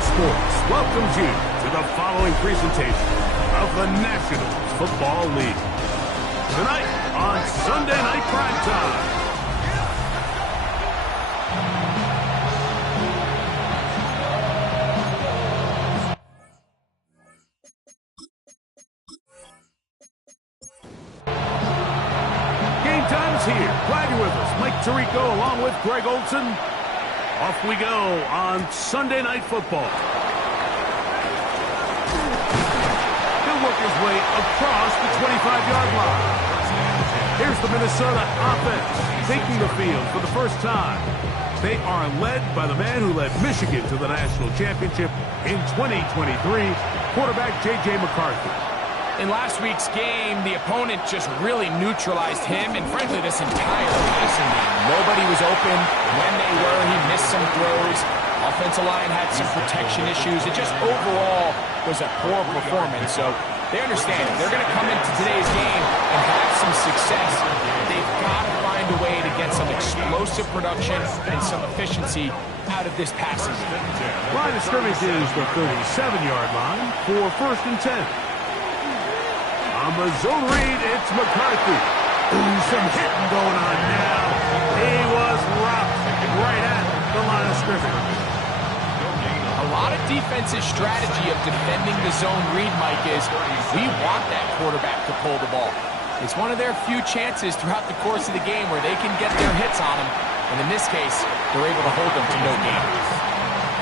Sports welcomes you to the following presentation of the National Football League. Tonight on Sunday Night Primetime. Game time is here. Glad you're with us. Mike Tirico along with Greg Olson. Off we go on Sunday Night Football. He'll work his way across the 25-yard line. Here's the Minnesota offense taking the field for the first time. They are led by the man who led Michigan to the national championship in 2023, quarterback J.J. McCarthy. In last week's game, the opponent just really neutralized him and, frankly, this entire passing game. Nobody was open. When they were, he missed some throws. Offensive line had some protection issues. It just overall was a poor performance. So they understand if they're going to come into today's game and have some success, they've got to find a way to get some explosive production and some efficiency out of this passing game. Line of scrimmage is the 37-yard line for 1st and 10. On the zone read, it's McCarthy. Ooh, some hitting going on now. He was rocked right at the line of scrimmage. A lot of defensive strategy of defending the zone read, Mike, is we want that quarterback to pull the ball. It's one of their few chances throughout the course of the game where they can get their hits on him. And in this case, they're able to hold them to no gain.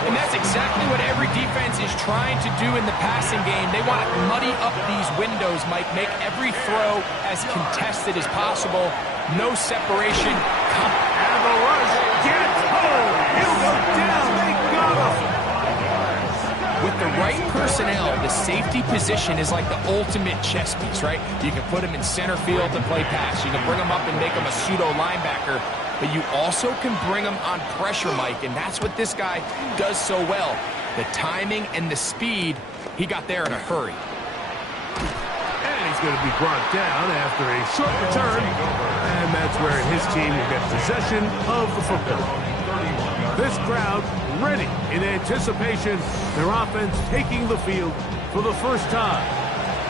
And that's exactly what every defense is trying to do in the passing game. They want to muddy up these windows, Mike, make every throw as contested as possible. No separation. And the rush gets home. He'll go down. They got him. With the right personnel, the safety position is like the ultimate chess piece, right? You can put him in center field to play pass. You can bring him up and make him a pseudo linebacker. But you also can bring him on pressure, Mike, and that's what this guy does so well. The timing and the speed, he got there in a hurry. And he's going to be brought down after a short return, and that's where his team will get possession of the football. This crowd ready in anticipation, their offense taking the field for the first time.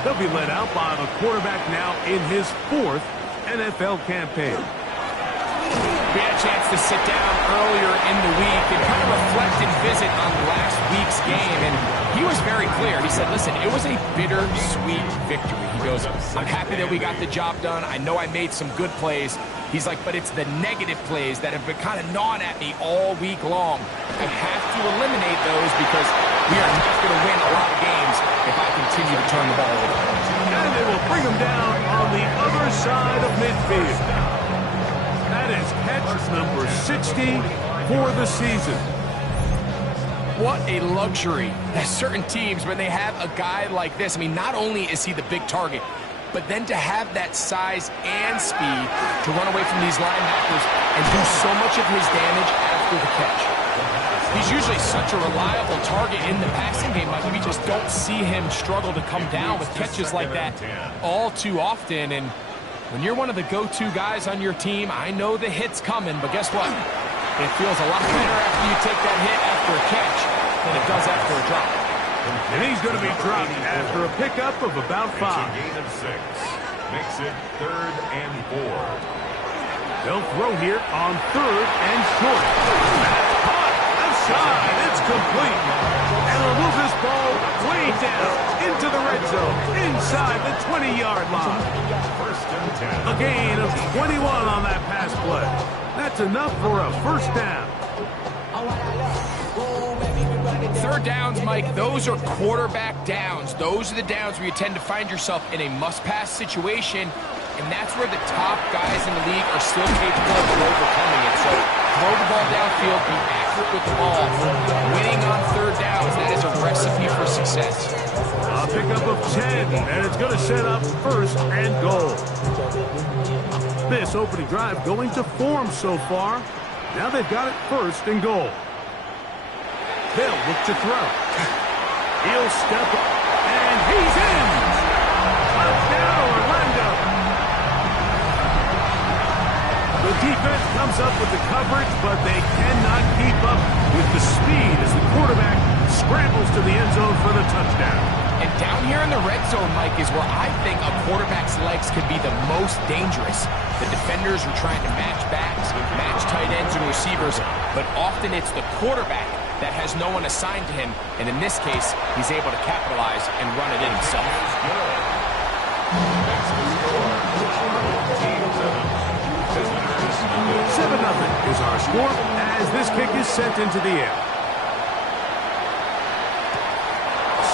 They'll be led out by the quarterback now in his 4th NFL campaign. We had a chance to sit down earlier in the week and kind of reflect and visit on last week's game, and he was very clear. He said, listen, it was a bittersweet victory. He goes, I'm happy that we got the job done. I know I made some good plays. He's like, but it's the negative plays that have been kind of gnawing at me all week long. I have to eliminate those because we are not going to win a lot of games if I continue to turn the ball over. And they will bring him down on the other side of midfield. That is catch number 60 for the season. What a luxury that certain teams, when they have a guy like this, I mean, not only is he the big target, but then to have that size and speed to run away from these linebackers and do so much of his damage after the catch. He's usually such a reliable target in the passing game, Mike. We just don't see him struggle to come down with catches like that all too often. And when you're one of the go-to guys on your team, I know the hit's coming, but guess what? It feels a lot better after you take that hit after a catch than it does after a drop. And he's going to be dropped after a pickup of about 5. Gain of 6. Makes it 3rd and 4. They'll throw here on 3rd and short. That's caught. Outside. It's complete. And they'll move this ball way down into the red zone, inside the 20-yard line. A gain of 21 on that pass play. That's enough for a first down. 3rd downs, Mike, those are quarterback downs. Those are the downs where you tend to find yourself in a must-pass situation, and that's where the top guys in the league are still capable of overcoming it. So throw the ball downfield, be accurate with the ball. Winning on 3rd downs, that is a recipe for success. A pickup of 10, and it's going to set up 1st and goal. This opening drive going to form so far. Now they've got it 1st and goal. They'll look to throw. He'll step up, and he's in! Touchdown, Orlando! The defense comes up with the coverage, but they cannot keep up with the speed as the quarterback scrambles the end zone for the touchdown. And down here in the red zone, Mike, is where I think a quarterback's legs could be the most dangerous. The defenders are trying to match backs, match tight ends and receivers, but often it's the quarterback that has no one assigned to him, and in this case, he's able to capitalize and run it in himself. 7-0 is our score as this kick is sent into the air.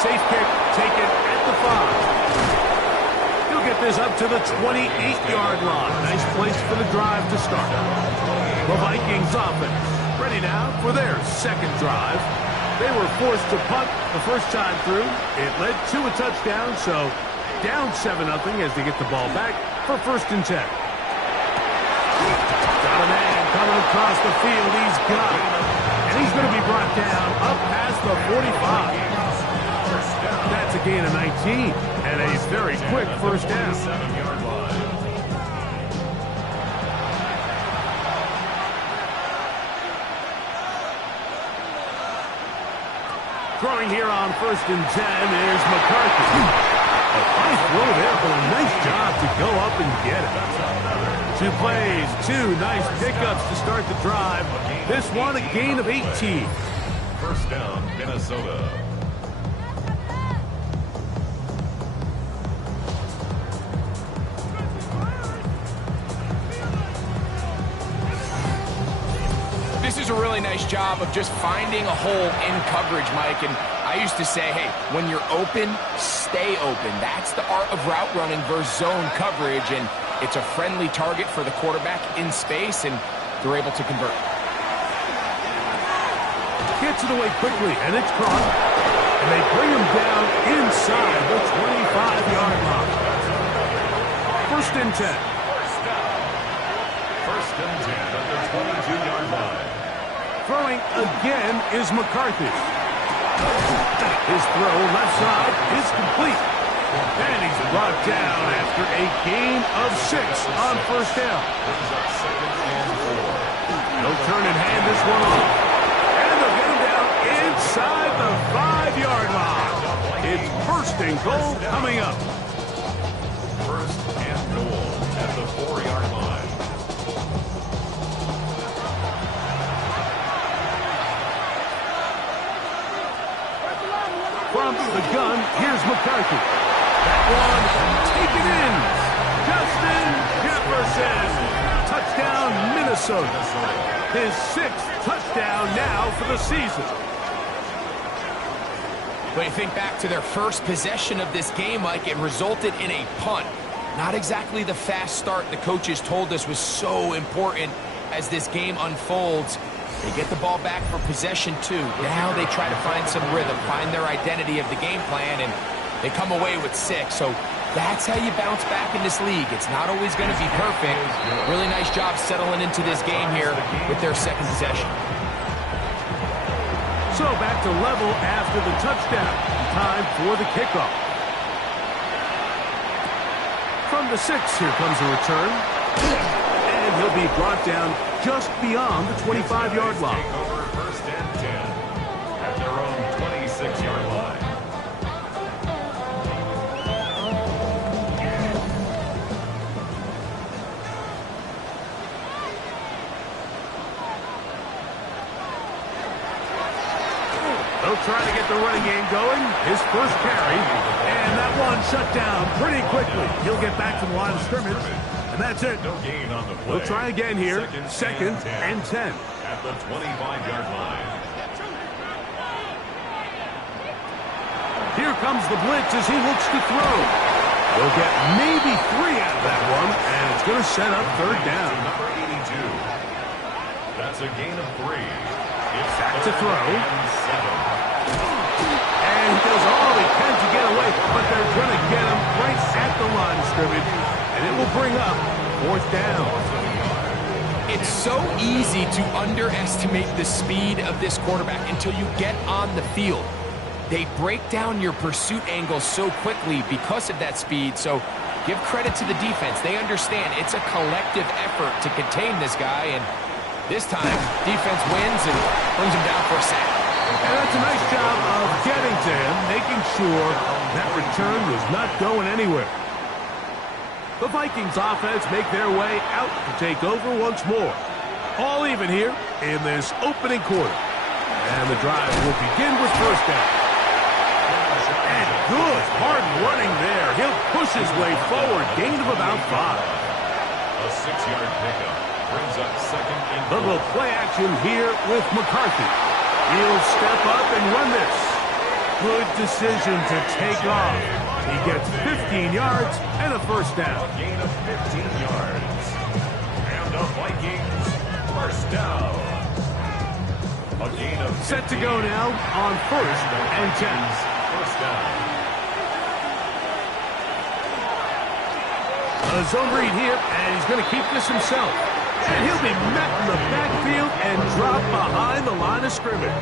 Safe kick taken at the 5. He'll get this up to the 28-yard line. Nice place for the drive to start. The Vikings offense ready now for their second drive. They were forced to punt the first time through. It led to a touchdown, so down 7-0 as they get the ball back for 1st and 10. Got a man coming across the field. He's got it. And he's going to be brought down up past the 45. That's a gain of 19 and a very quick first down. Throwing here on 1st and 10 is McCarthy. A high throw there, but a nice job to go up and get it. 2 plays, 2 nice pickups to start the drive. This one a gain of 18. First down, Minnesota. This is a really nice job of just finding a hole in coverage, Mike. And I used to say, hey, when you're open, stay open. That's the art of route running versus zone coverage. And it's a friendly target for the quarterback in space, and they're able to convert. Gets it away quickly, and it's caught. And they bring him down inside the 25-yard line. 1st and 10. First and 10 at the 22-yard line. Throwing again is McCarthy. His throw left side is complete. And he's brought down after a gain of 6 on 1st down. No turn and hand this one off. And they'll get him down inside the 5-yard line. It's 1st and goal coming up. 1st and goal at the 4-yard line. From the gun, here's McCarthy. That one taken in. Justin Jefferson. Touchdown, Minnesota. His 6th touchdown now for the season. When you think back to their first possession of this game, Mike, it resulted in a punt. Not exactly the fast start the coaches told us was so important as this game unfolds. They get the ball back for possession 2. Now they try to find some rhythm, find their identity of the game plan, and they come away with 6. So that's how you bounce back in this league. It's not always going to be perfect. Really nice job settling into this game here with their 2nd possession. So back to level after the touchdown. Time for the kickoff. From the 6, here comes a return. And he'll be brought down just beyond the 25-yard line. Over 1st and 10 at their own 26-yard line. They'll try to get the running game going. His first carry. And that one shut down pretty quickly. He'll get back to the line of scrimmage. And that's it. No gain on the play. We'll try again here. 2nd and 10. At the 25-yard line. Here comes the blitz as he looks to throw. He'll get maybe 3 out of that one. And it's going to set up 3rd down. Number 82. That's a gain of 3. It's back to throw. And he does all he can to get away, but they're going to get him right at the line of scrimmage, and it will bring up 4th down. It's so easy to underestimate the speed of this quarterback until you get on the field. They break down your pursuit angles so quickly because of that speed, so give credit to the defense. They understand it's a collective effort to contain this guy, and this time, defense wins and brings him down for a sack. And that's a nice job of getting to sure that return was not going anywhere. The Vikings offense make their way out to take over once more. All even here in this opening quarter. And the drive will begin with first down. And good hard running there. He'll push his way forward. Gain of about 5. A 6-yard pickup brings up second and The little play action here with McCarthy. He'll step up and run this. Good decision to take off. He gets 15 yards and a first down. a gain of 15 yards. And the Vikings first down. A gain of 15. Set to go now on first and 10. First down. A zone read here, and he's going to keep this himself. And he'll be met in the backfield and dropped behind the line of scrimmage.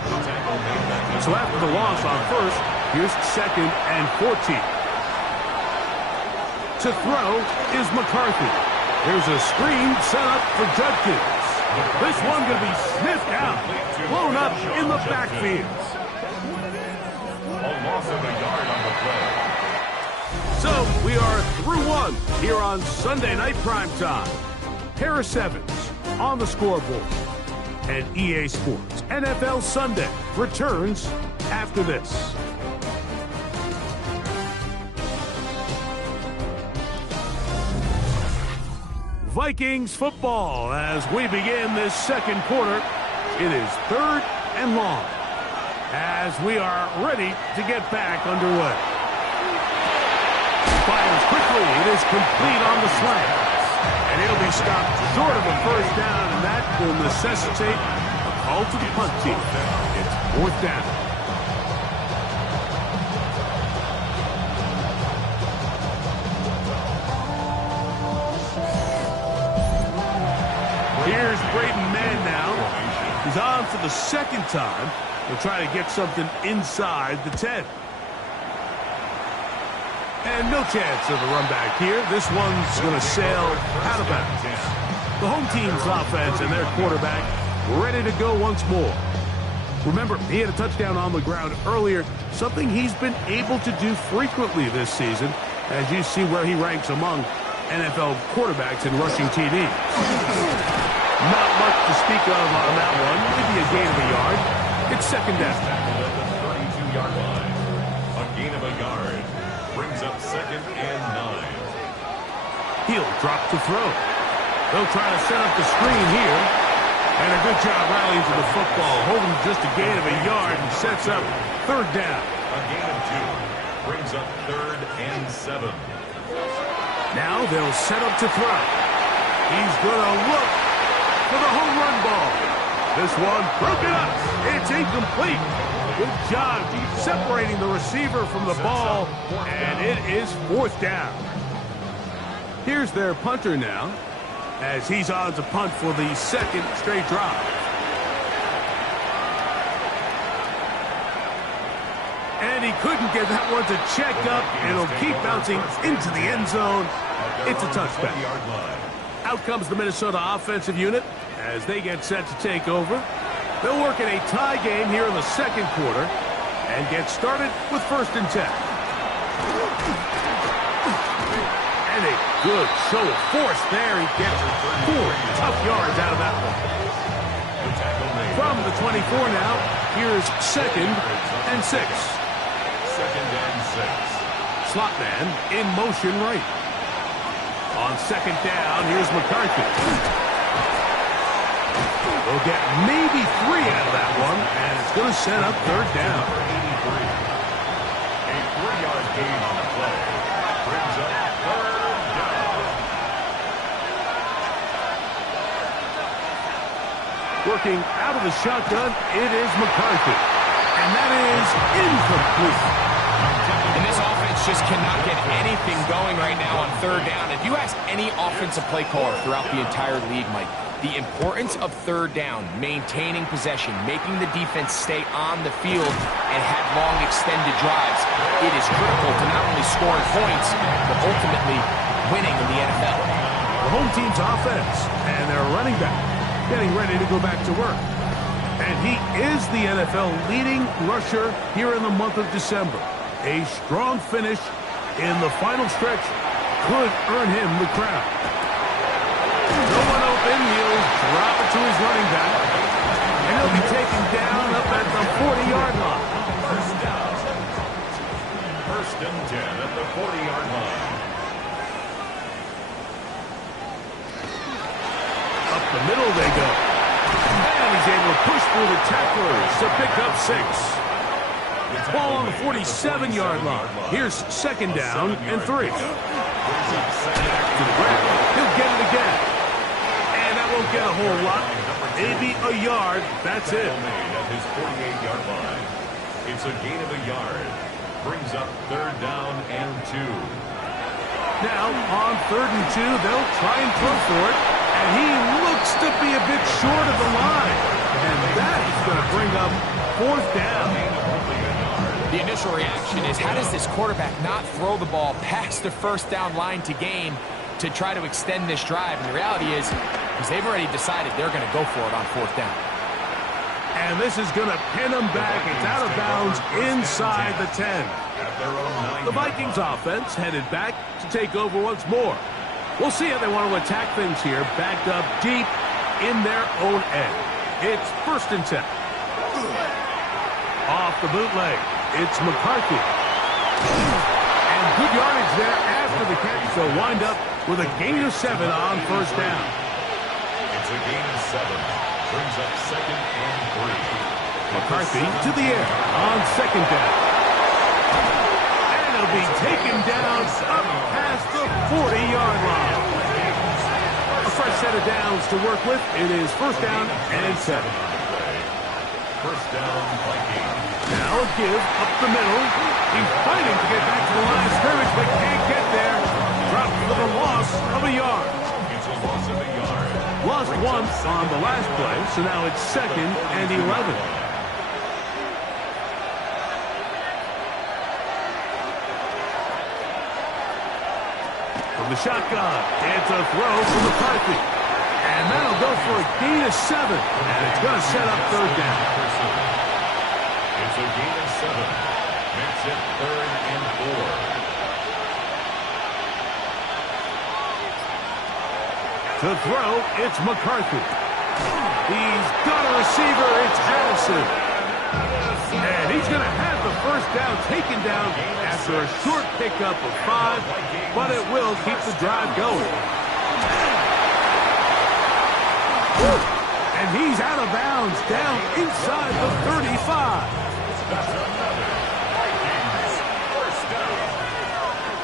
So after the loss on first, here's second and 14. To throw is McCarthy. There's a screen set up for Judkins. This one going to be sniffed out, blown up in the backfield. A loss of a yard on the play. So we are through one here on Sunday Night Primetime. Harris Evans on the scoreboard. And EA Sports NFL Sunday returns after this. Vikings football as we begin this second quarter. It is third and long as we are ready to get back underway. Fires quickly. It is complete on the slant. And it'll be stopped short of a first down, and that will necessitate a call to the punt team. It's fourth down. Here's Braden Mann now. He's on for the second time. He'll try to get something inside the 10. And no chance of a run back here. This one's going to sail out of bounds. The home team's offense and their quarterback ready to go once more. Remember, he had a touchdown on the ground earlier, something he's been able to do frequently this season, as you see where he ranks among NFL quarterbacks in rushing TDs. Not much to speak of on that one. Maybe a gain of a yard. It's second down. At the 32-yard line. A gain of a yard brings up second and 9. He'll drop to throw. They'll try to set up the screen here. And a good job rallying to the football, holding just a gain of a yard and sets up third down. A gain of 2 brings up third and 7. Now they'll set up to throw. He's going to look for the home run ball. This one broken up. It's incomplete. Good job separating the receiver from the ball, and it is fourth down. Here's their punter now, as he's on to punt for the second straight drive. And he couldn't get that one to check up. It'll keep bouncing into the end zone. It's a touchback. Out comes the Minnesota offensive unit as they get set to take over. They'll work in a tie game here in the second quarter and get started with first and 10. And a good show of force there. He gets 4 tough yards out of that one. From the 24 now, here's second and 6. Second and 6. Slot man in motion right. On second down, here's McCarthy. They'll get maybe 3 out of that one, and it's going to set up third down. A 3-yard gain on the play brings up third down. Working out of the shotgun, it is McCarthy. And that is incomplete. And this offense just cannot get anything going right now on third down. If you ask any offensive play caller throughout the entire league, Mike, the importance of third down, maintaining possession, making the defense stay on the field and have long extended drives, it is critical to not only scoring points, but ultimately winning in the NFL. The home team's offense and their running back getting ready to go back to work. And he is the NFL leading rusher here in the month of December. A strong finish in the final stretch could earn him the crowd. No one open. He'll drop it to his running back. And he'll be taken down up at the 40-yard line. First down. First and 10 at the 40-yard line. Up the middle they go. And he's able to push through the tacklers to pick up 6. Ball on the 47-yard line. Here's second down and 3. To the ground. He'll get it again. And that won't get a whole lot. Maybe a yard. That's it. At his 48-yard line. It's a gain of a yard. Brings up third down and 2. Now, on 3rd and 2, they'll try and throw for it. And he looks to be a bit short of the line. And that is going to bring up 4th down. The initial reaction is, how does this quarterback not throw the ball past the first down line to gain to try to extend this drive? And the reality is they've already decided they're going to go for it on 4th down. And this is going to pin him back. It's out of bounds inside the 10. The Vikings offense headed back to take over once more. We'll see how they want to attack things here, backed up deep in their own end. It's 1st and 10. Off the bootleg, it's McCarthy. And good yardage there after the catch. So wind up with a gain of 7 on 1st down. It's a gain of 7. Brings up 2nd and 3. McCarthy to the air on 2nd down. And he'll be taken down up past the 40-yard line. A fresh set of downs to work with. It is 1st down and 7. First down, Vikings. Now a give up the middle. He's fighting to get back to the line of scrimmage, but can't get there. Dropped for the loss of a yard. It's a loss of a yard. Lost once on the last play, so now it's 2nd and 11. From the shotgun, it's a throw from McCarthy. And that'll go for a gain of 7. And it's going to set up 3rd down. It's a gain of 7. Makes it 3rd and 4. To throw, it's McCarthy. He's got a receiver, it's Addison. And he's going to have the 1st down taken down after a short pickup of 5, but it will keep the drive going. And he's out of bounds, down inside the 35. That's another Vikings first down.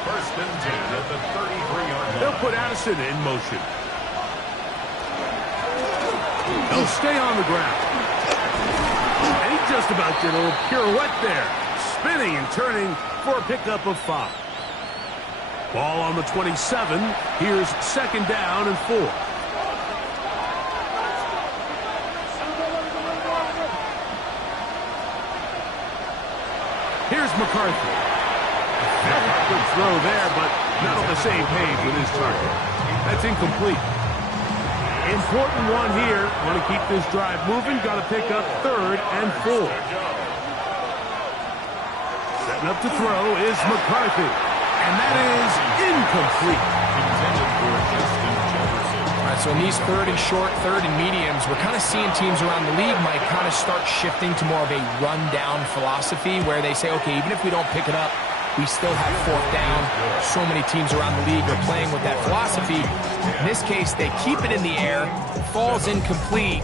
1st and 10 at the 33-yard line. They'll put Addison in motion. He'll stay on the ground. And he just about did a little pirouette there. Spinning and turning for a pickup of 5. Ball on the 27. Here's 2nd down and 4. Here's McCarthy. Good throw there, but not on the same page with his target. That's incomplete. Important one here. Want to keep this drive moving. Got to pick up 3rd and 4. Setting up to throw is McCarthy. And that is incomplete. Intended for Justin Jefferson. All right, so in these 3rd and short, 3rd and mediums, we're kind of seeing teams around the league might kind of start shifting to more of a run-down philosophy where they say, okay, even if we don't pick it up, we still have 4th down. So many teams around the league are playing with that philosophy. In this case, they keep it in the air, falls incomplete,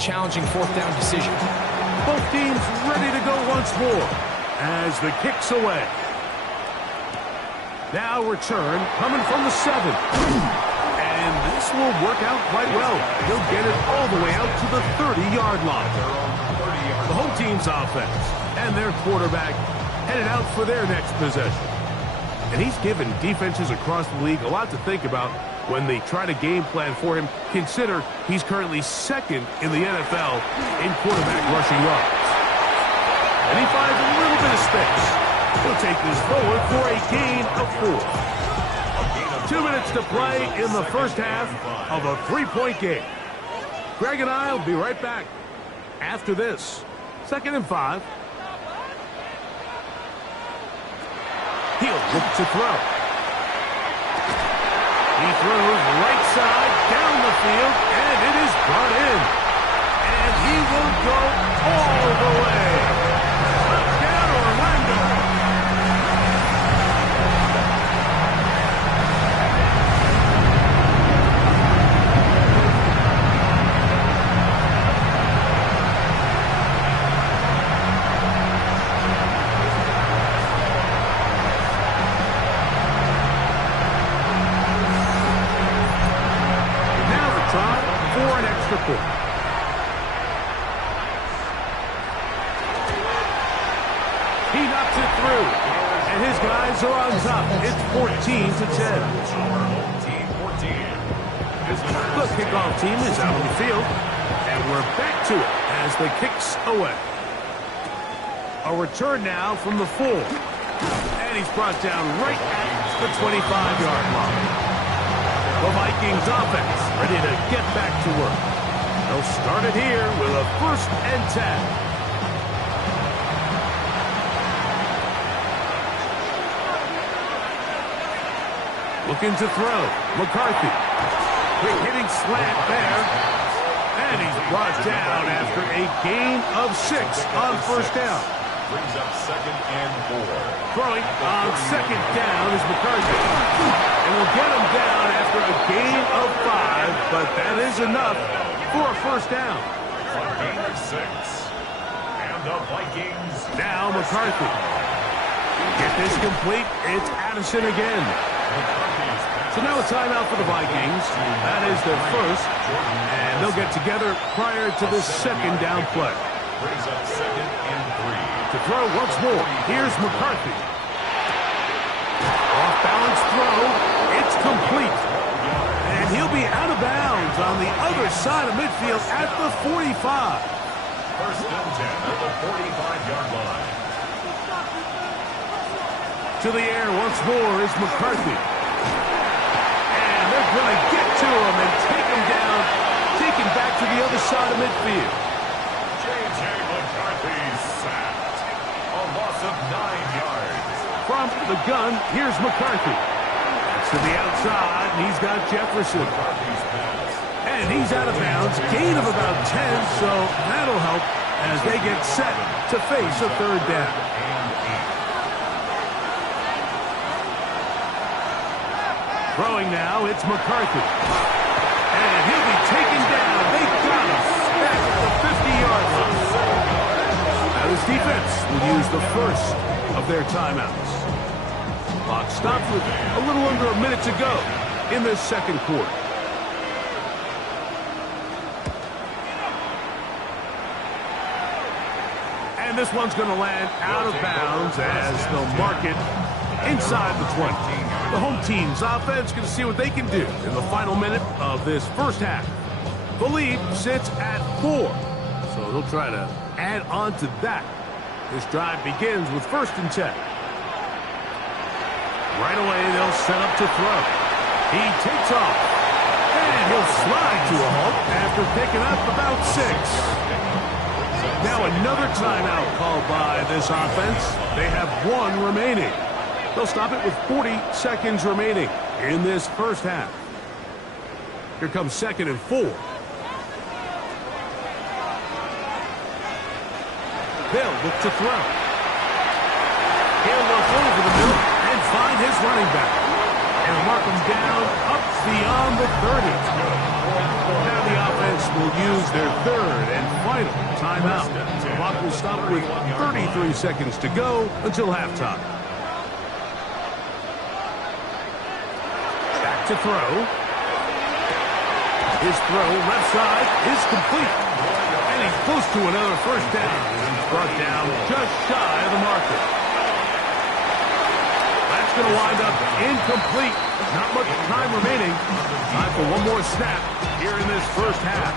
challenging fourth down decision. Both teams ready to go once more as the kick's away. Now return coming from the 7. And this will work out quite well. He'll get it all the way out to the 30-yard line. The home team's offense and their quarterback headed out for their next possession. And he's given defenses across the league a lot to think about when they try to game plan for him. Consider he's currently second in the NFL in quarterback rushing yards. And he finds a little bit of space. He'll take this forward for a gain of 4. 2 minutes to play in the first half of a 3-point game. Greg and I will be right back after this. 2nd and 5. He'll look to throw. He throws right side down the field, and it is brought in. And he will go all the way. Touchdown, Orlando. He knocks it through, and his guys are on top. It's 14-10. The kickoff team is out on the field, and we're back to it as the kick's away. A return now from the 4, and he's brought down right at the 25-yard line. The Vikings offense ready to get back to work. They'll start it here with a 1st and 10. Looking to throw. McCarthy. Quick hitting slant there. And he's brought down after a gain of 6 on 1st down. Brings up 2nd and 4. Throwing on 2nd down is McCarthy. And will get him down after a gain of 5, but that is enough for a 1st down. A gain of 6. And the Vikings. Now McCarthy. Get this complete. It's Addison again. So now a timeout for the Vikings. That is their first. And they'll get together prior to this 2nd down play. Brings up 2nd and 3. To throw once more. Here's McCarthy. Off balance throw. It's complete. And he'll be out of bounds on the other side of midfield at the 45. 1st and 10 at the 45-yard line. To the air once more is McCarthy. And they're going to get to him and take him down, take him back to the other side of midfield. J.J. McCarthy sacked. A loss of 9 yards. From the gun, here's McCarthy. That's to the outside, and he's got Jefferson. McCarthy's pass. And he's out of bounds, gain of about 10, so that'll help as they get set to face a 3rd down. Throwing now, it's McCarthy. And he'll be taken down. They got him back at the 50-yard line. Now this defense will use the first of their timeouts. Clock stopped with a little under a minute to go in this 2nd quarter. And this one's going to land out of bounds as they'll mark it inside the 20. The home team's offense going to see what they can do in the final minute of this first half. The lead sits at 4, so they'll try to add on to that. This drive begins with 1st and 10. Right away, they'll set up to throw. He takes off, and he'll slide to a halt after picking up about 6. Now another timeout called by this offense. They have 1 remaining. They'll stop it with 40 seconds remaining in this first half. Here comes 2nd and 4. They'll look to throw. He'll look over the middle and find his running back. And mark him down up beyond the 30. Now the offense will use their third and final timeout. The clock will stop with 33 seconds to go until halftime. Back to throw. His throw left side is complete. And he's close to another first down. He's brought down just shy of the marker. That's going to wind up incomplete. Not much time remaining. Time for one more snap here in this first half.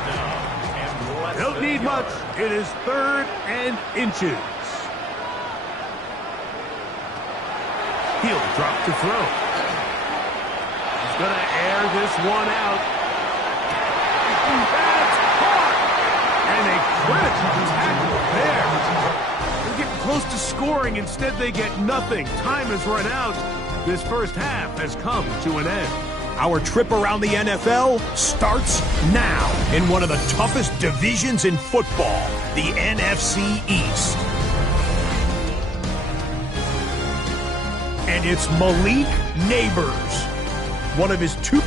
Don't need much. It is 3rd and inches. He'll drop to throw. He's going to air this one out. That's caught! And a critical tackle there. They're getting close to scoring. Instead, they get nothing. Time has run out. This first half has come to an end. Our trip around the NFL starts now in one of the toughest divisions in football, the NFC East. And it's Malik Neighbors, one of his two...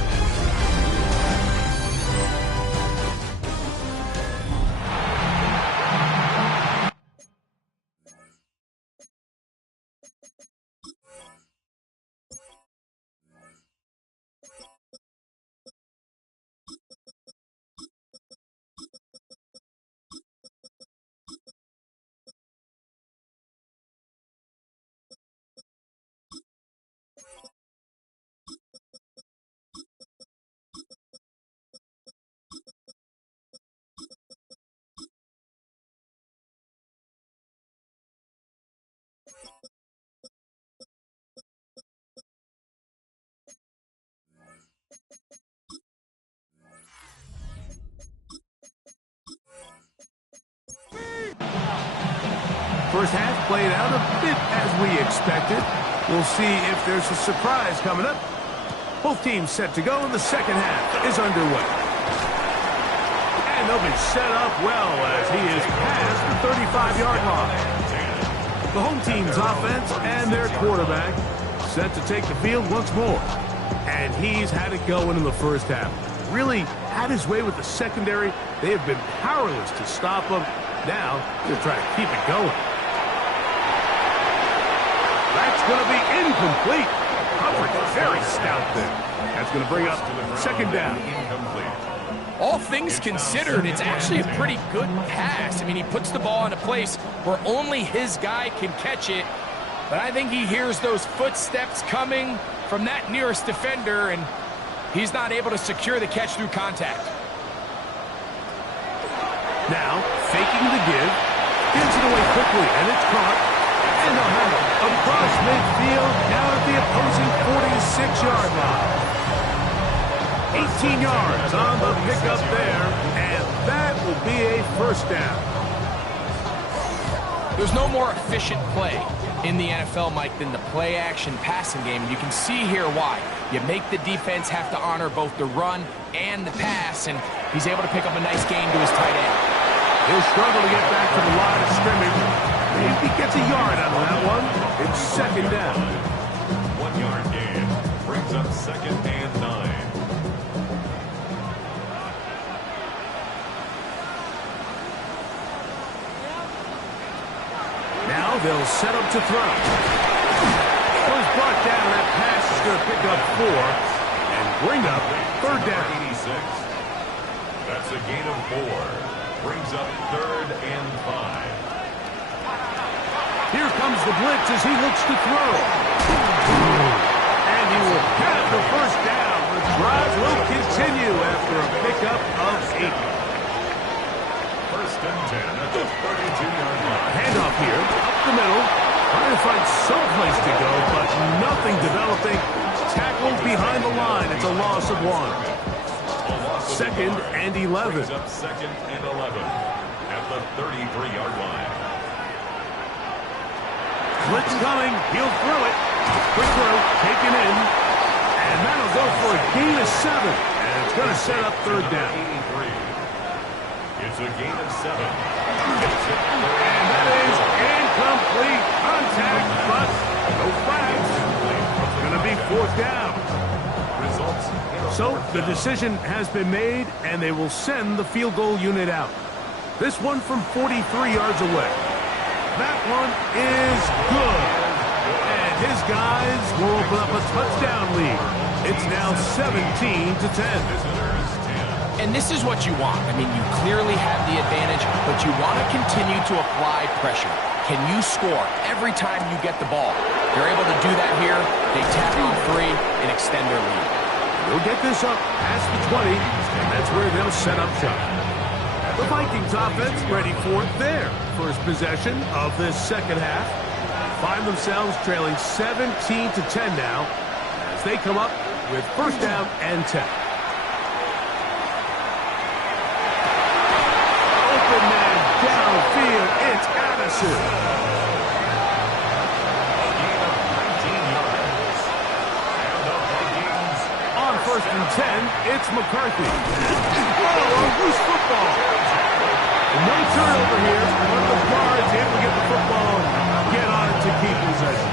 First half played out a bit as we expected. We'll see if there's a surprise coming up. Both teams set to go, and the second half is underway. And they'll be set up well as he is past the 35-yard line. The home team's offense and their quarterback set to take the field once more. And he's had it going in the first half. Really had his way with the secondary. They have been powerless to stop him. Now, they'll try to keep it going. That's going to be incomplete. Coverage very stout there. That's going to bring up second down. All things considered, it's actually a pretty good pass. I mean, he puts the ball in a place where only his guy can catch it. But I think he hears those footsteps coming from that nearest defender, and he's not able to secure the catch through contact. Now, faking the give, gives it away quickly, and it's caught. And they'll have it across midfield, down at the opposing 46-yard line. 18 yards on the pickup there, and that will be a first down. There's no more efficient play in the NFL, Mike, than the play-action passing game. And you can see here why. You make the defense have to honor both the run and the pass, and he's able to pick up a nice gain to his tight end. He'll struggle to get back to the line of scrimmage. Maybe gets a yard out of that one. It's second down. 1 yard gain brings up 2nd and 9. Now they'll set up to throw. Goes brought down. That pass is going to pick up 4 and bring up third down. 86. That's a gain of 4. Brings up 3rd and 5. Here comes the blitz as he looks to throw. And he will have the first down. The drive will continue after a pickup of 8. 1st and 10 at the 32-yard line. Handoff here, up the middle. Trying to find some place to go, but nothing developing. Tackled behind the line. It's a loss of 1. 2nd and 11. Brings up 2nd and 11 at the 33-yard line. Blitz coming. He'll throw it. Quick throw, taken in. And that'll go for a gain of 7. And it's going to set up third down. 83. It's a gain of 7. And that is incomplete. Contact, but no flags. It's going to be 4th down. Results. So The decision has been made, and they will send the field goal unit out. This one from 43 yards away. That one is good. And his guys will open up a touchdown lead. It's now 17-10. And this is what you want. I mean, you clearly have the advantage, but you want to continue to apply pressure. Can you score every time you get the ball? They're able to do that here. They tap on 3 and extend their lead. They'll get this up past the 20, and that's where they'll set up shop. The Vikings offense ready for their first possession of this second half. Find themselves trailing 17-10 now as they come up with first down and 10. Open man downfield. It's Addison. On first and 10, it's McCarthy. Oh, a loose football. No turnover here, but the guards able to get the football, get on it to keep possession.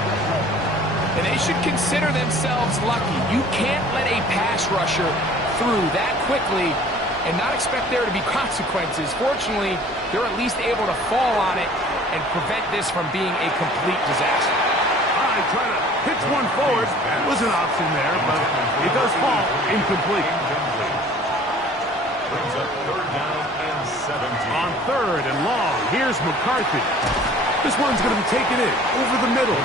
And they should consider themselves lucky. You can't let a pass rusher through that quickly and not expect there to be consequences. Fortunately, they're at least able to fall on it and prevent this from being a complete disaster. All right, trying to pitch one forward. That was an option there, but it does fall incomplete. Brings up third down and 17. On third and long, here's McCarthy. This one's going to be taken in over the middle.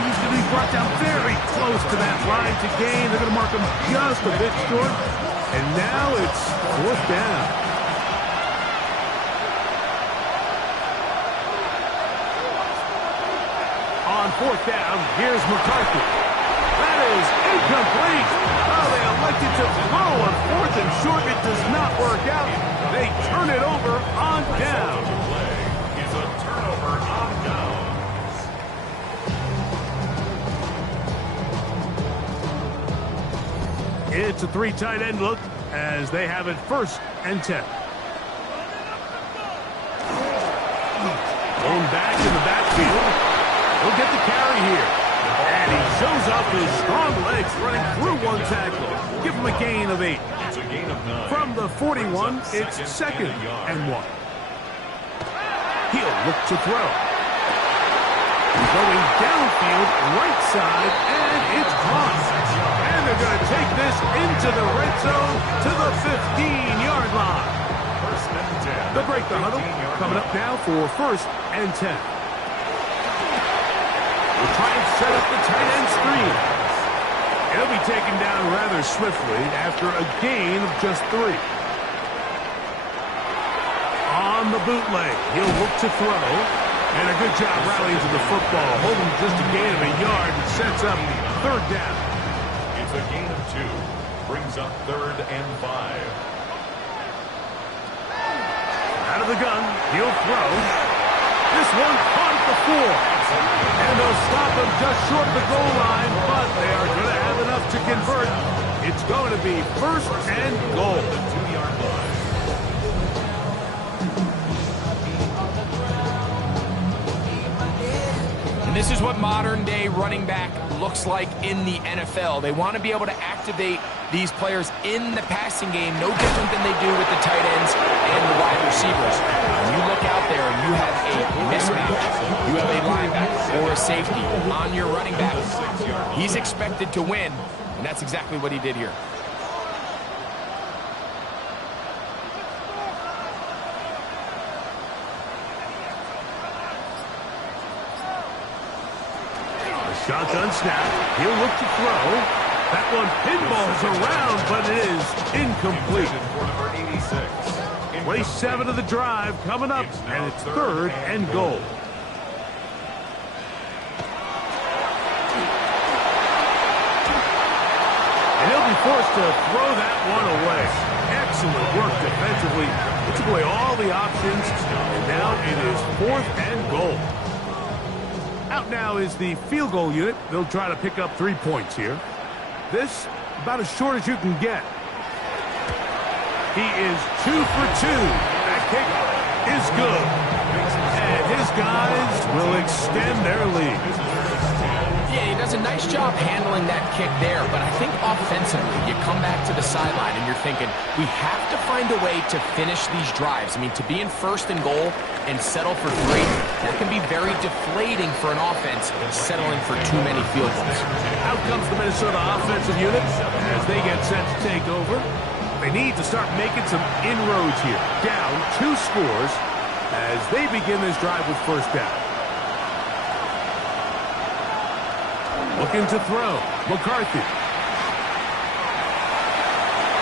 He's going to be brought down very close to that line to gain. They're going to mark him just a bit short. And now it's fourth down. On fourth down, here's McCarthy. That is incomplete. Oh, they elected to throw on fourth and short. It does not work out. They turn it over on down. Is a turnover on downs. It's a 3 tight end look as they have it first and 10. Going back in the backfield. He'll get the carry here. And he shows off his strong legs running through one tackle. Give him a gain of 8. It's a gain of 9. From the 41, it's second and 1. He'll look to throw. Going downfield, right side, and it's caught. And they're going to take this into the red zone to the 15-yard line. First and 10. They'll break the huddle. Coming up now for first and 10. We'll try and set up the tight end screen. It'll be taken down rather swiftly after a gain of just 3. On the bootleg, he'll look to throw. And a good job rallying to the football. Holding just a gain of a yard and sets up third down. It's a gain of 2. Brings up third and 5. Out of the gun, he'll throw. This one caught at the 4. And they'll stop him just short of the goal line, but they are going to have enough to convert. It's going to be first and goal. The 2-yard line. And this is what modern-day running back looks like in the NFL. They want to be able to activate these players in the passing game, no different than they do with the tight ends and the wide receivers. When you look out there and you have a mismatch, you have a linebacker or a safety on your running back, he's expected to win, and that's exactly what he did here. Shotgun snap. He'll look to throw. That one pinballs around, but it is incomplete. For number 86. Play 7 of the drive coming up, and it's third and goal. And he'll be forced to throw that one away. Excellent work defensively. He took away all the options, and now it is fourth and goal. Out now is the field goal unit. They'll try to pick up 3 points here. This, about as short as you can get. He is 2 for 2. That kick is good. And his guys will extend their lead. Yeah, he does a nice job handling that kick there, but I think offensively, you come back to the sideline and you're thinking, we have to find a way to finish these drives. I mean, to be in first and goal and settle for 3, that can be very deflating for an offense settling for too many field goals. Out comes the Minnesota offensive unit as they get set to take over. They need to start making some inroads here. Down 2 scores as they begin this drive with first down. Looking to throw. McCarthy.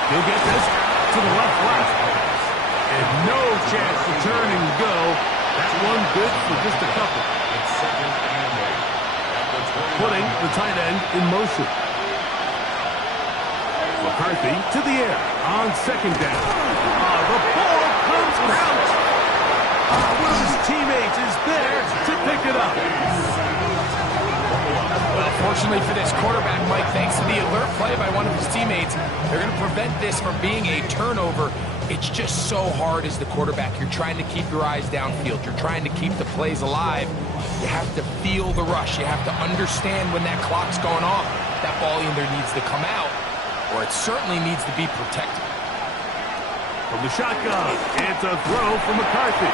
He'll get this to the left. And no chance to turn and go. That one good for just a couple. Putting the tight end in motion. McCarthy to the air on second down. The ball comes out. One of his teammates is there to pick it up. Well, fortunately for this quarterback, Mike, thanks to the alert play by one of his teammates, they're going to prevent this from being a turnover. It's just so hard as the quarterback. You're trying to keep your eyes downfield. You're trying to keep the plays alive. You have to feel the rush. You have to understand when that clock's going off. That ball either needs to come out or it certainly needs to be protected. From the shotgun, it's a throw from McCarthy.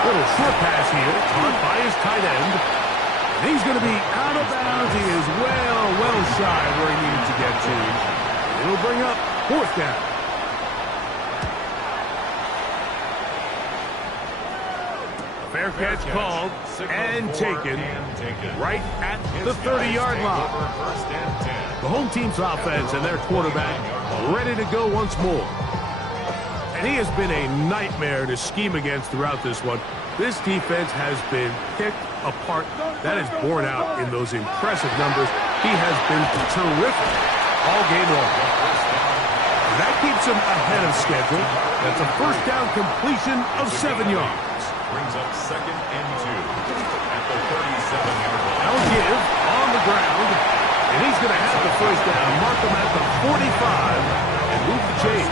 Little short pass here, caught by his tight end. And he's going to be out of bounds. He is well shy where he needed to get to. It'll bring up fourth down. A fair catch called and taken right at the 30-yard line. The home team's offense and their quarterback ready to go once more. And he has been a nightmare to scheme against throughout this one. This defense has been picked apart. That is borne out in those impressive numbers. He has been terrific all game long. And that keeps him ahead of schedule. That's a first down completion of 7 yards. Brings up 2nd and 2 at the 37-yard line. Now give on the ground. And he's going to have the first down. Mark him at the 45 and move the chain.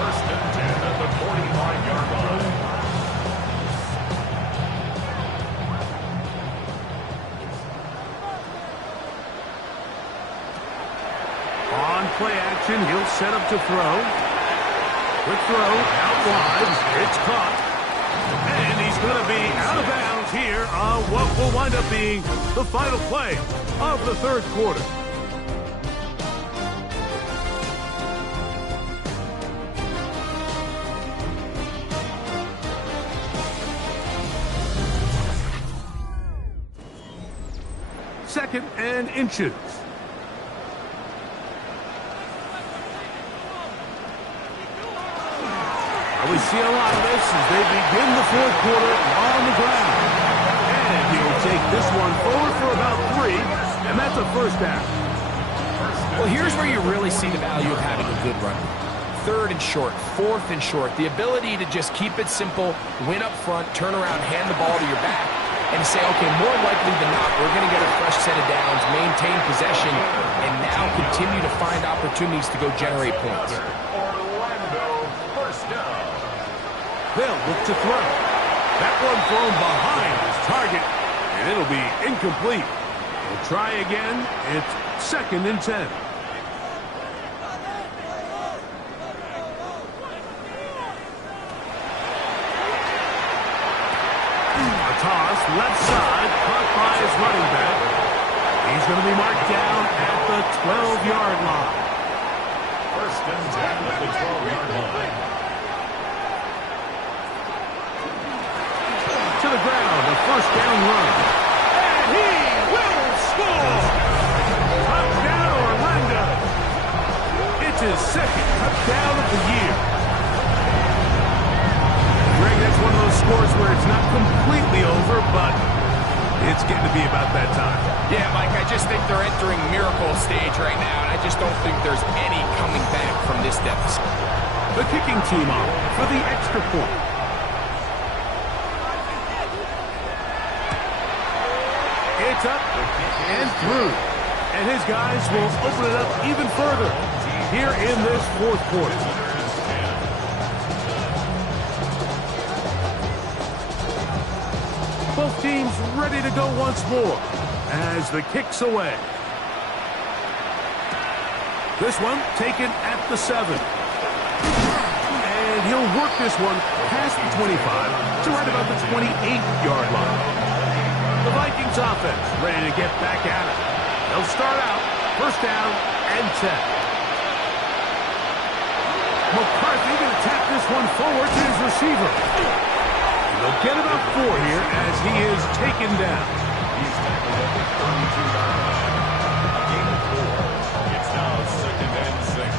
1st and 10 at the 45-yard line. On play action, he'll set up to throw. Quick throw, out wide. It's caught. And he's going to be out of bounds here on what will wind up being the final play of the third quarter. Second and inches. We see a lot of this as they begin the fourth quarter on the ground. And he'll take this one forward for about 3, and that's a first down. Well, here's where you really see the value of having a good run. 3rd and short, 4th and short. The ability to just keep it simple, win up front, turn around, hand the ball to your back, and say, okay, more likely than not, we're going to get a fresh set of downs, maintain possession, and now continue to find opportunities to go generate points. They'll look to throw. That one thrown behind his target, and it'll be incomplete. They'll try again. It's 2nd and 10. A toss, left side, caught by his running back. He's going to be marked down at the 12-yard line. 1st and 10 at the 12-yard line. To the ground, a first down run. And he will score! Touchdown, Orlando! It's his 2nd touchdown of the year. Greg, that's one of those scores where it's not completely over, but it's getting to be about that time. Yeah, Mike, I just think they're entering miracle stage right now, and I just don't think there's any coming back from this deficit. The kicking team on for the extra point. It's up and through. And his guys will open it up even further here in this fourth quarter. Both teams ready to go once more as the kick's away. This one taken at the 7. And he'll work this one past the 25 to right about the 28-yard line. The Vikings offense ready to get back at it. They'll start out first down and 10. McCarthy going to tap this one forward to his receiver. They'll get about 4 here as he is taken down. He's tackled at the 32-yard line. A gain of 4. It's now 2nd and 6.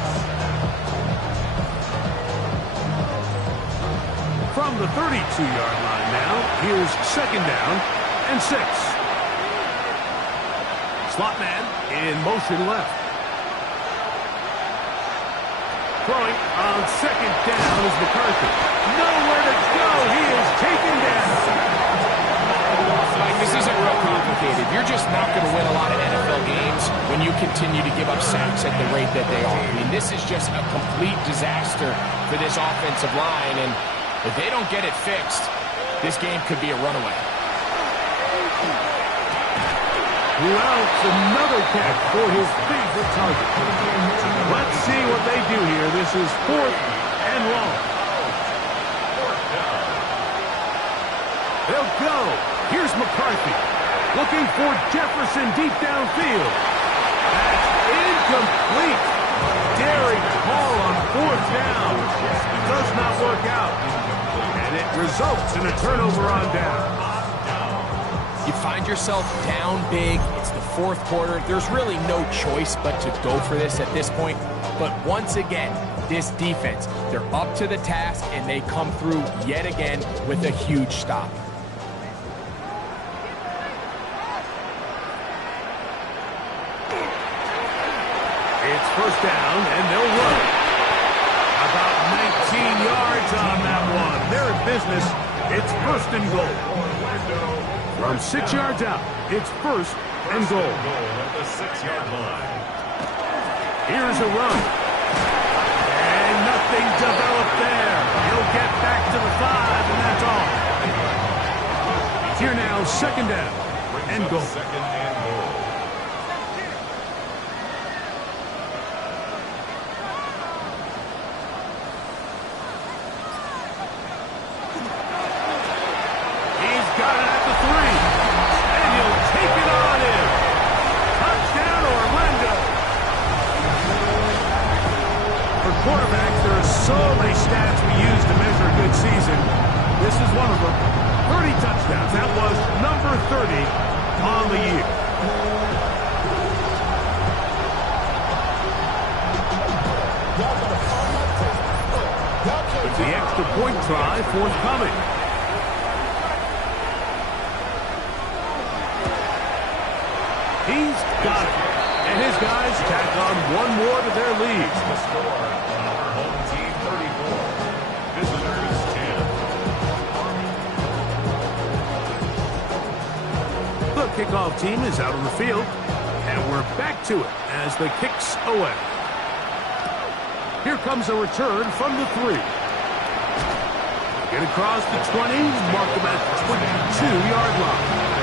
From the 32-yard line now, here's 2nd down and 6. Slot man in motion left. Throwing on 2nd down is McCarthy. Nowhere to go. He is taken down. Mike, this isn't real complicated. You're just not going to win a lot of NFL games when you continue to give up sacks at the rate that they are. I mean, this is just a complete disaster for this offensive line, and if they don't get it fixed, this game could be a runaway. Well, it's another catch for his favorite target. Let's see what they do here. This is 4th and long. They'll go. Here's McCarthy. Looking for Jefferson deep downfield. That's incomplete. Daring call on 4th down. Does not work out. And it results in a turnover on down. You find yourself down big. It's the 4th quarter. There's really no choice but to go for this at this point. But once again, this defense, they're up to the task, and they come through yet again with a huge stop. It's first down, and they'll run. About 19 yards on that one. They're in business. It's 1st and goal. From 6 yards out, it's 1st and goal. At the 6-yard line. Here's a run. And nothing developed there. He'll get back to the 5, and that's all. Here now, 2nd down and goal. 2nd and goal. Quarterbacks, there are so many stats we use to measure a good season. This is one of them. 30 touchdowns. That was number 30 on the year. With the extra point try forthcoming. He's got it. And his guys tack on one more to their lead. The score, home team 34, visitors 10. The kickoff team is out on the field, and we're back to it as the kick's away. Here comes a return from the 3. Get across the 20, mark them at the 22-yard line.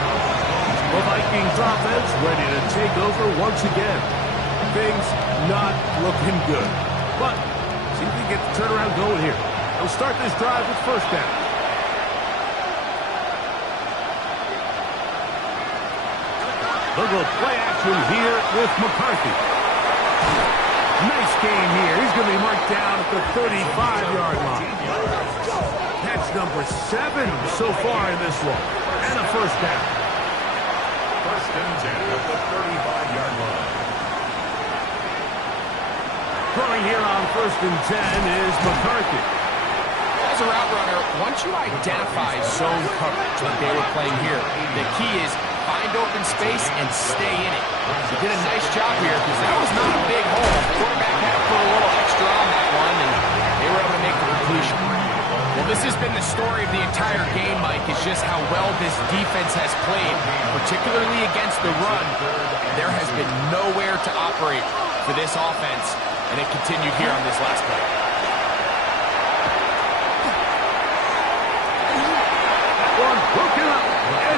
The Vikings offense ready to take over once again. Things not looking good. But see if we can get the turnaround going here. They'll start this drive with first down. They'll go play action here with McCarthy. Nice game here. He's going to be marked down at the 35-yard line. Catch number 7 so far in this one. And a first down. 1st and 10 at the 35-yard line. Throwing here on 1st and 10 is McCarthy. As a route runner, once you identify zone coverage like they were playing here, the key is find open space and stay in it. He did a nice job here because that was not a big hole. The quarterback had to put a little extra on that one, and they were able to make the completion. Well, this has been the story of the entire game, Mike, is just how well this defense has played, particularly against the run. There has been nowhere to operate for this offense, and it continued here on this last play. That one broken up, and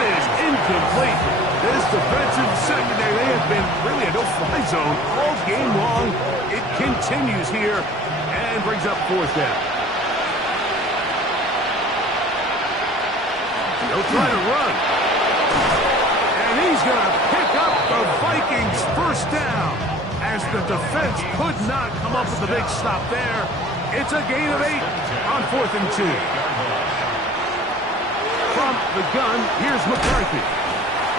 complete. This defensive secondary, they have been really a no-fly zone all game long. It continues here and brings up fourth down. He'll try to run. And he's going to pick up the Vikings first down as the defense could not come up with a big stop there. It's a gain of 8 on 4th and 2. From the gun, here's McCarthy.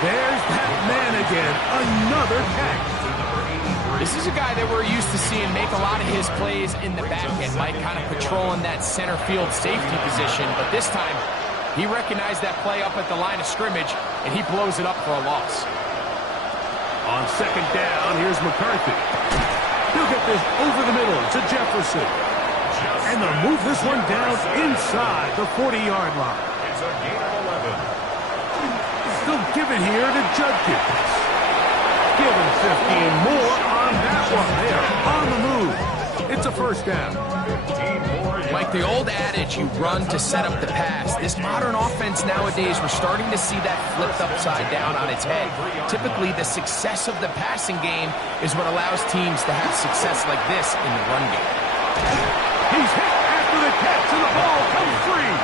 There's that man again, another catch. This is a guy that we're used to seeing make a lot of his plays in the back end, Mike, kind of patrolling that center field safety position. But this time, he recognized that play up at the line of scrimmage, and he blows it up for a loss. On 2nd down, here's McCarthy. He'll get this over the middle to Jefferson. And they'll move this one down inside the 40-yard line. It's a gain of 11. They'll give it here to Judkins. Give him 15 more on that one. They are on the move. It's a first down. Mike, the old adage, you run to set up the pass. This modern offense nowadays, we're starting to see that flipped upside down on its head. Typically, the success of the passing game is what allows teams to have success like this in the run game. He's hit after the catch, and the ball comes free.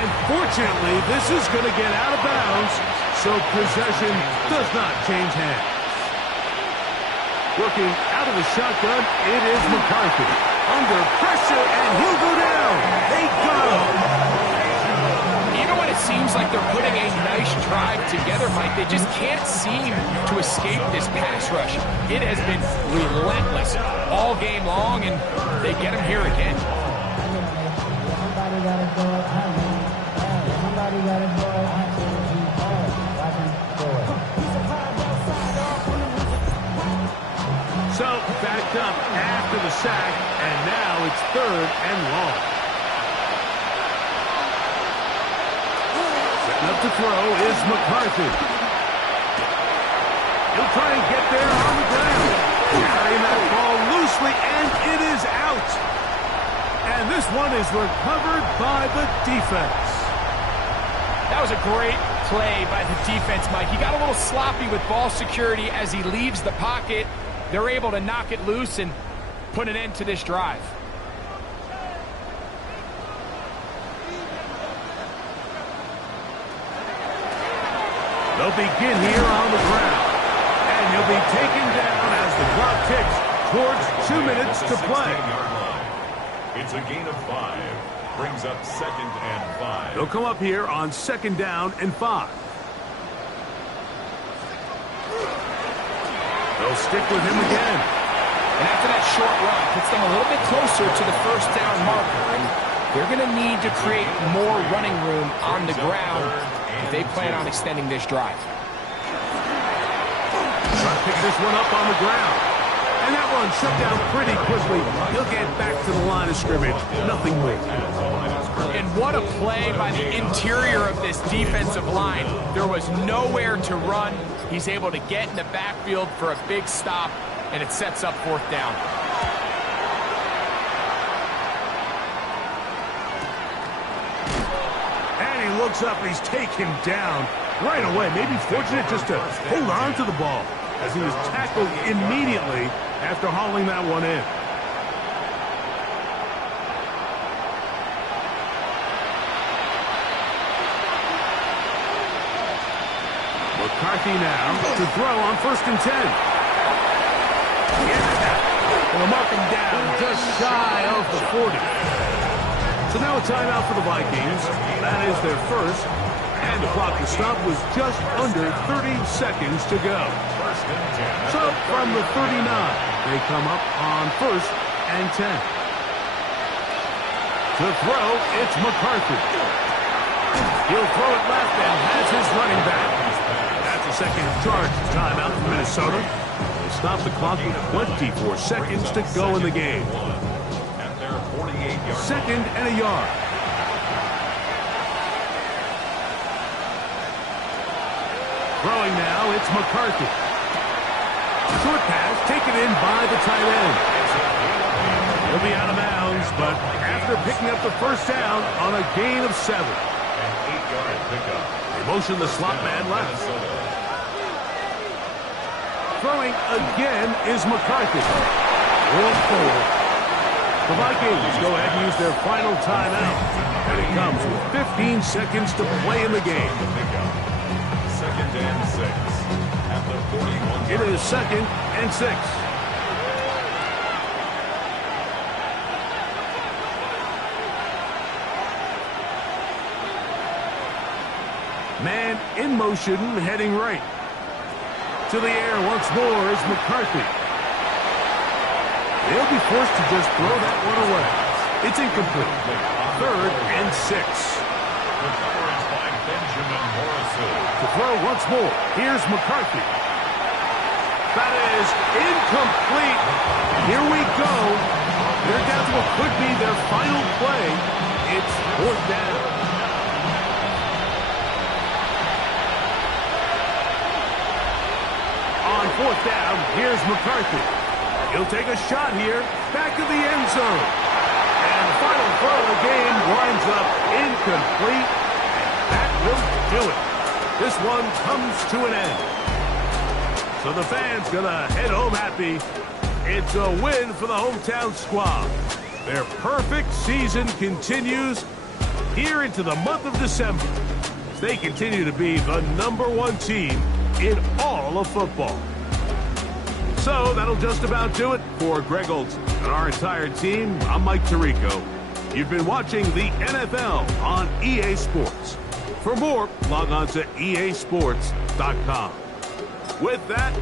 And fortunately, this is going to get out of bounds, so possession does not change hands. Working out of the shotgun, it is McCarthy. Under pressure, and he'll go down. They got him. Even when it seems like they're putting a nice drive together, Mike, they just can't seem to escape this pass rush. It has been relentless all game long, and they get him here again. So, backed up after the sack, and now it's 3rd and long. Setting up to throw is McCarthy. He'll try and get there on the ground. Carrying that ball loosely, and it is out. And this one is recovered by the defense. That was a great play by the defense, Mike. He got a little sloppy with ball security as he leaves the pocket. They're able to knock it loose and put an end to this drive. They'll begin here on the ground. And he'll be taken down as the clock ticks towards 2 minutes to play. It's a gain of 5. Brings up 2nd and 5. They'll come up here on 2nd down and 5. They'll stick with him again. And after that short run, puts them a little bit closer to the first down marker. And they're going to need to create more running room on the ground if they plan on extending this drive. Trying to pick this one up on the ground. And that one shut down pretty quickly. He'll get back to the line of scrimmage. Nothing more. And what a play by the interior of this defensive line. There was nowhere to run. He's able to get in the backfield for a big stop, and it sets up 4th down. And he looks up, he's taken down right away. Maybe fortunate just to hold on to the ball as he was tackled immediately after hauling that one in. McCarthy now to throw on 1st and 10. And they'll mark him down just shy of the 40. So now a timeout for the Vikings. That is their first. And the clock to stop was just under 30 seconds to go. So from the 39, they come up on 1st and 10. To throw, it's McCarthy. He'll throw it left and has his running back. That's a second charge timeout for Minnesota. They stop the clock with 24 seconds to go in the game. 2nd and a yard. Throwing now, it's McCarthy. Short pass taken in by the tight end. He'll be out of bounds, but after picking up the first down on a gain of 7. 8-yard pickup. They motion the slot man left. Throwing again is McCarthy. Fourth forward. The Vikings go ahead and use their final timeout. And it comes with 15 seconds to play in the game. Second and 6. At the 41. It is second and 6. Man in motion, heading right. To the air once more is McCarthy. They'll be forced to just throw that one away. It's incomplete. Third and 6. The coverage by Benjamin Morrison. To throw once more, here's McCarthy. That is incomplete. Here we go. They're down to what could be their final play. It's fourth down. On fourth down, here's McCarthy. He'll take a shot here, back of the end zone. And the final throw of the game winds up incomplete. That will do it. This one comes to an end. So the fans gonna head home happy. It's a win for the hometown squad. Their perfect season continues here into the month of December. They continue to be the #1 team in all of football. So that'll just about do it for Greg Olson and our entire team. I'm Mike Tirico. You've been watching the NFL on EA Sports. For more, log on to easports.com. With that,